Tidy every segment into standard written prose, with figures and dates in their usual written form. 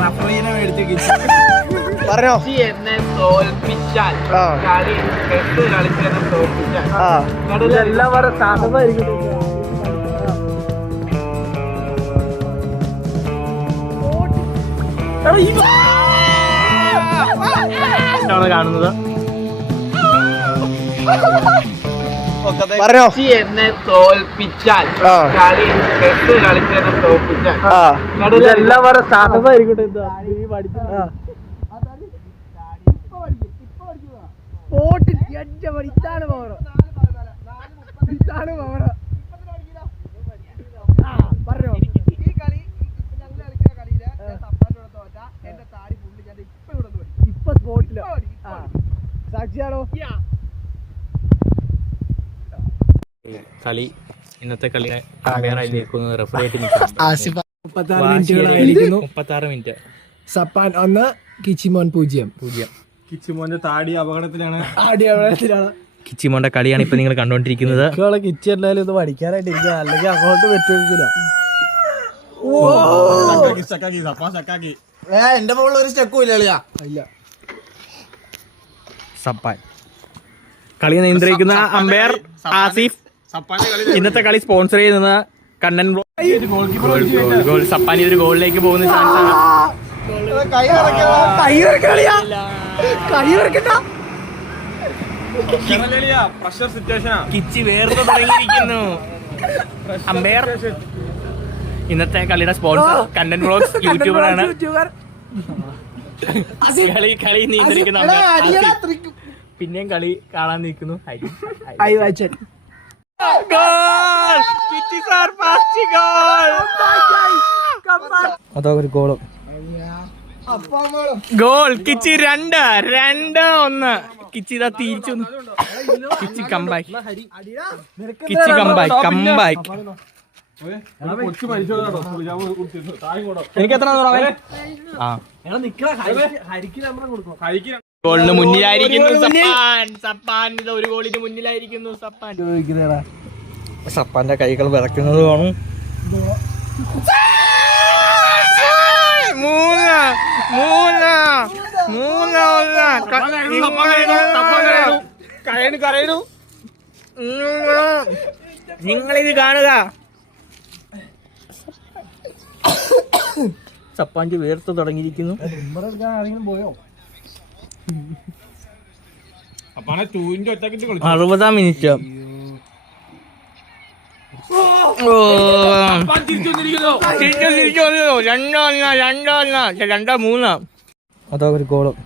റഫറീനെ മേടിച്ച് കിച്ചി പറഞ്ഞോ. എന്നെ തോൽപ്പിച്ചാൽ കളി ടെസ്റ്റ് കളിച്ചെന്നെ തോൽപ്പിച്ചാൽ ഇതെല്ലാം വളരെ സാധനമായിരിക്കും. കാണുന്നത് പറഞ്ഞോ. എന്നെ തോൽപ്പിച്ചാൽ കളി ടെസ്റ്റ് കളിച്ചെന്നെ തോൽപ്പിച്ചാൽ ഇതെല്ലാം വളരെ സാധനമായിരിക്കട്ടെ. ഇതാണ് പവറോ, ഇതാണ് പവറോ. പറഞ്ഞോ. ഈ കളി ഞങ്ങൾ കളിക്കുന്ന കളിയില് സപ്പാനോട് തോറ്റ എന്റെ താടി ഫുള്ള് ഞാൻ ഇപ്പൊ സ്പോട്ടിലോ സാക്ഷിയാണോ? കളി ഇന്നത്തെ കളി റെഫറിയായിട്ട് 36 മിനിറ്റ്. സപ്പാൻ 1, കിച്ചിമോൻ 0. കിച്ചിമോന്റെ താടി അപകടത്തിലാണ്. കിച്ചിമോന്റെ കളിയാണ് ഇപ്പൊ നിങ്ങൾ കണ്ടോണ്ടിരിക്കുന്നത്. കിച്ചി എന്തായാലും ഇത് പഠിക്കാനായിട്ട് ഇരിക്കുക, അല്ലെങ്കിൽ അങ്ങോട്ട് പറ്റില്ല. എന്റെ മുകളിൽ ഒരു സ്റ്റെക്കും ഇല്ല. സപ്പാൻ കളി നിയന്ത്രിക്കുന്ന അമ്പയർ ആസിഫ്. ഇന്നത്തെ കളി സ്പോൺസർ ചെയ്യുന്നത് കണ്ണൻ ഗോൾ. സപ്പാൻ ഇതൊരു ഗോളിലേക്ക് പോകുന്ന ചാൻസ് ആണ്. കിച്ചി വേർത്ത് തുടങ്ങിയിരിക്കുന്നു. അമ്പയർ ഇന്നത്തെ കളിയുടെ സ്പോൺസർ കണ്ണൻ വ്ലോഗ്സ് യൂട്യൂബറാണ്. കളി നിയന്ത്രിക്കുന്ന പിന്നെയും കളി കാണാൻ നിൽക്കുന്നു. അതോ ഒരു ഗോളും ഗോൾ. കിച്ചി 2-1. കിച്ചി ഇതാ തിരിച്ചു. കിച്ചി കംബാക്ക്. കിച്ചി കംബാക്ക്. എനിക്ക് എത്ര ഗോളിന് മുന്നിലായിരിക്കുന്നു സപ്പാൻ. ഇത് ഒരു ഗോളിന് മുന്നിലായിരിക്കുന്നു സപ്പാൻ. സപ്പാന്റെ കൈകൾ വിറക്കുന്നത് കാണും. 3-1. നിങ്ങളിത് കാണുക. സപ്പാഞ്ചി വേർത്ത് തുടങ്ങിയിരിക്കുന്നു. 60 മിനിറ്റ്. 2-3. അതോ ഒരു ഗോളും.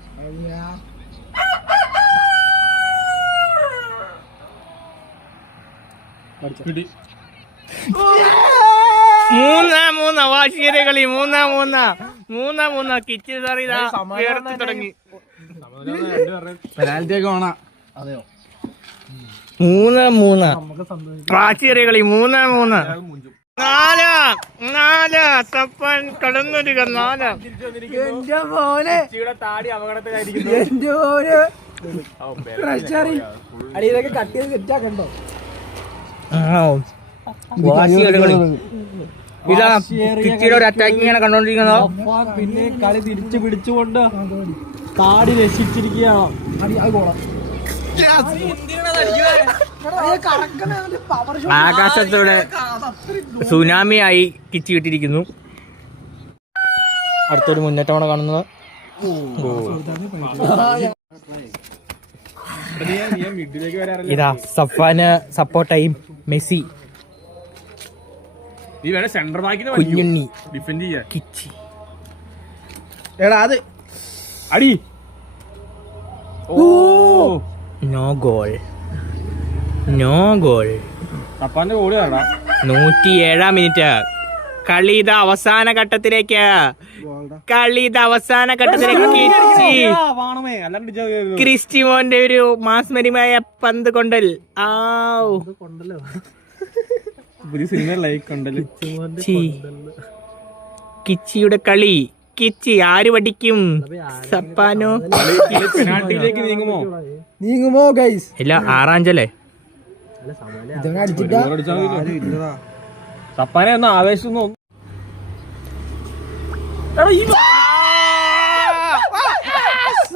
3-3 വാശിയേറിയ കളി. 3-3. കിച്ചി സാർ ഇതാ വേർത്ത് തുടങ്ങി. പെനാൽറ്റിയൊക്കെ വേണം. 3-3 വാശിയേറിയ കളി. 3-3. 4 സപ്പൻ കടന്നൊരുക. 4 എന്റെ മോനെ താടി അപകടത്തിലായിരിക്കുന്നു. എന്റെ മോന് അടിയിലൊക്കെ കട്ട് ചെയ്ത് സെറ്റാക്കണ്ടോ? ഇതാ കിച്ചിയുടെ ഒരു അറ്റാക്കിംഗ് കണ്ടോണ്ടിരിക്കുന്നത്. പിന്നെ കളി തിരിച്ചു പിടിച്ചുകൊണ്ട് താടി രക്ഷിച്ചിരിക്കുകയാണ്. ആകാശത്തൂടെ സുനാമിയായി കിച്ചി കിട്ടിയിരിക്കുന്നു. അടുത്തൊരു മുന്നേറ്റമാണ് കാണുന്നത്. ഇതാ സഫാന് സപ്പോർട്ടായി മെസ്സി, കുഞ്ഞുണ്ണി, കിച്ചി. എടാ അത് അടി. No goal. 107 മിനിറ്റ്. കളി ഇത് അവസാന ഘട്ടത്തിലേക്ക്. കിച്ചി ക്രിസ്റ്റിമോന്റെ ഒരു മാസ്മരിമായ പന്ത് കൊണ്ടൽ. കിച്ചിയുടെ കളി. കിച്ചി ആര് പഠിക്കും? സപ്പാനോ നീങ്ങുമോ ഗൈസ്? ഇല്ല, 6-5 സപ്പാനെ ഒന്ന് ആവേശം.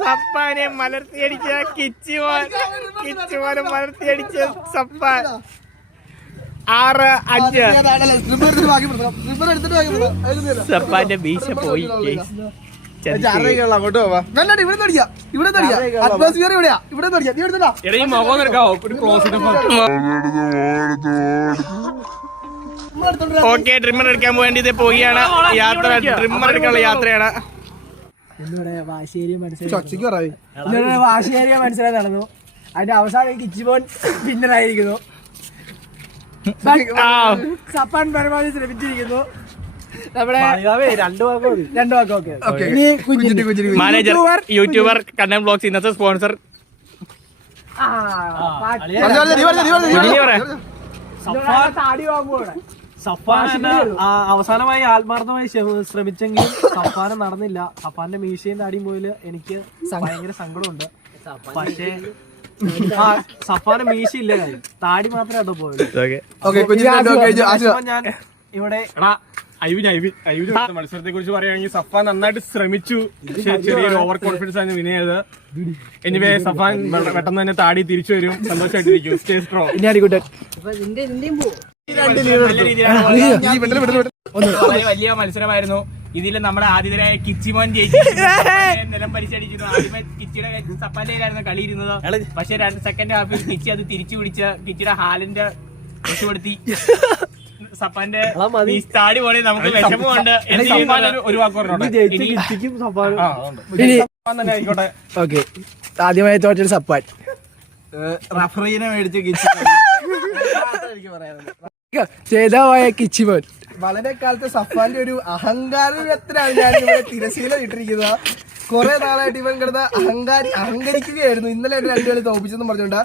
സപ്പാനെ മലർത്തിയടിച്ച കിച്ചുമോനെ മലർത്തിയടിച്ച സപ്പാൻ 6-5. സപ്പാന്റെ ബീശ പോയി. അങ്ങോട്ട് പോവാ ഇവിടെ അറ്റ്മോസ്ഫിയർ ഇവിടെയാ ഇവിടെ ഓക്കെ ട്രിമ്മർ എടുക്കാൻ വേണ്ടി ഇത് പോവുകയാണ്. യാത്ര ട്രിമ്മർ എടുക്കാനുള്ള യാത്രയാണ്. വാശിയേറിയ മനസ്സിലായി നടന്നു. അതിന്റെ അവസാനം കിച്ചുമോൻ പിന്നറായിരിക്കുന്നു. സപ്പാൻ പരമാവധി ശ്രമിച്ചിരിക്കുന്നു. രണ്ടു വാക്ക് മാനേജർ യൂട്യൂബർ കണ്ണൻ ബ്ലോഗ്സ് ഇന്നത്തെ സ്പോൺസർ അവസാനമായി ആത്മാർത്ഥമായി ശ്രമിച്ചെങ്കിലും സഫാന നടന്നില്ല. സഫാന്റെ മീശയും താടിയും പോയില് എനിക്ക് ഭയങ്കര സങ്കടമുണ്ട്. പക്ഷേ സഫാന മീശ ഇല്ല, കാര്യം താടി മാത്രമേ കേട്ടോ പോയുള്ളൂ. ഞാൻ ഇവിടെ മത്സരത്തെ കുറിച്ച് പറയുകയാണെങ്കിൽ സഫാൻ നന്നായിട്ട് ശ്രമിച്ചു. പക്ഷേ ചെറിയൊരു ഓവർ കോൺഫിഡൻസ് ആണ് വിനയത്. എനിവേ സഫാൻ പെട്ടെന്ന് തന്നെ താടി തിരിച്ചു വരും. സന്തോഷമായിട്ടിരിക്കും. Stay strong. വലിയ മത്സരമായിരുന്നു. ഇതിൽ നമ്മുടെ ആതിഥേയരായ കിച്ചിമോൻ ജയിച്ചു. നിലം പരിശടിച്ചിരുന്നു. ആദ്യമേ കിച്ചിയുടെ സപ്പാന്റെ കയ്യിലായിരുന്നു കളി ഇരുന്നത്. പക്ഷെ 2 സെക്കൻഡ് ഹാഫിൽ കിച്ചി അത് തിരിച്ചു പിടിച്ച് കിച്ചിയുടെ ഹാലിന്റെ രക്ഷപ്പെടുത്തി. സപ്പാന്റെ താടി പോലെ നമുക്ക് വിഷമമുണ്ട്. ഒരു വാക്ക് ആയിക്കോട്ടെ. ഓക്കെ, ആദ്യമായി തോറ്റൊരു സപ്പാൻ റഫറീനെ മേടിച്ച് കിച്ചി ചെയ്തമായ കിച്ചിമോൻ. വളരെ കാലത്ത് സഫാന്റെ ഒരു അഹങ്കാരത്തിലാണ് ഞാൻ ഇവിടെ തിരശീല ഇട്ടിരിക്കുന്നത്. കുറെ നാളായിട്ട് ഇവൻ കിടന്ന് അഹങ്കരിക്കുകയായിരുന്നു. ഇന്നലെ 2 കളി തോപ്പിച്ചെന്ന് പറഞ്ഞുകൊണ്ട്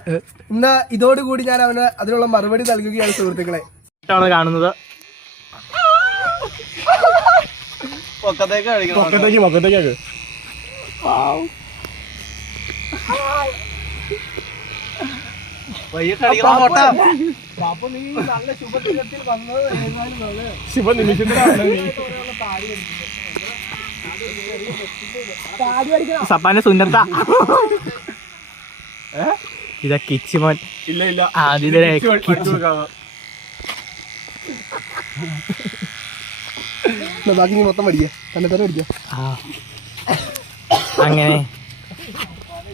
ഇന്ന് ഇതോടുകൂടി ഞാൻ അവന് അതിനുള്ള മറുപടി നൽകുകയാണ് സുഹൃത്തുക്കളെ. കാണുന്നത് പൊക്കത്തേക്ക് സപ്പാന്റെ സുന്നത്ത ഇതാ കിച്ചിമോൻ. ഇല്ല അങ്ങനെ അങ്ങനെ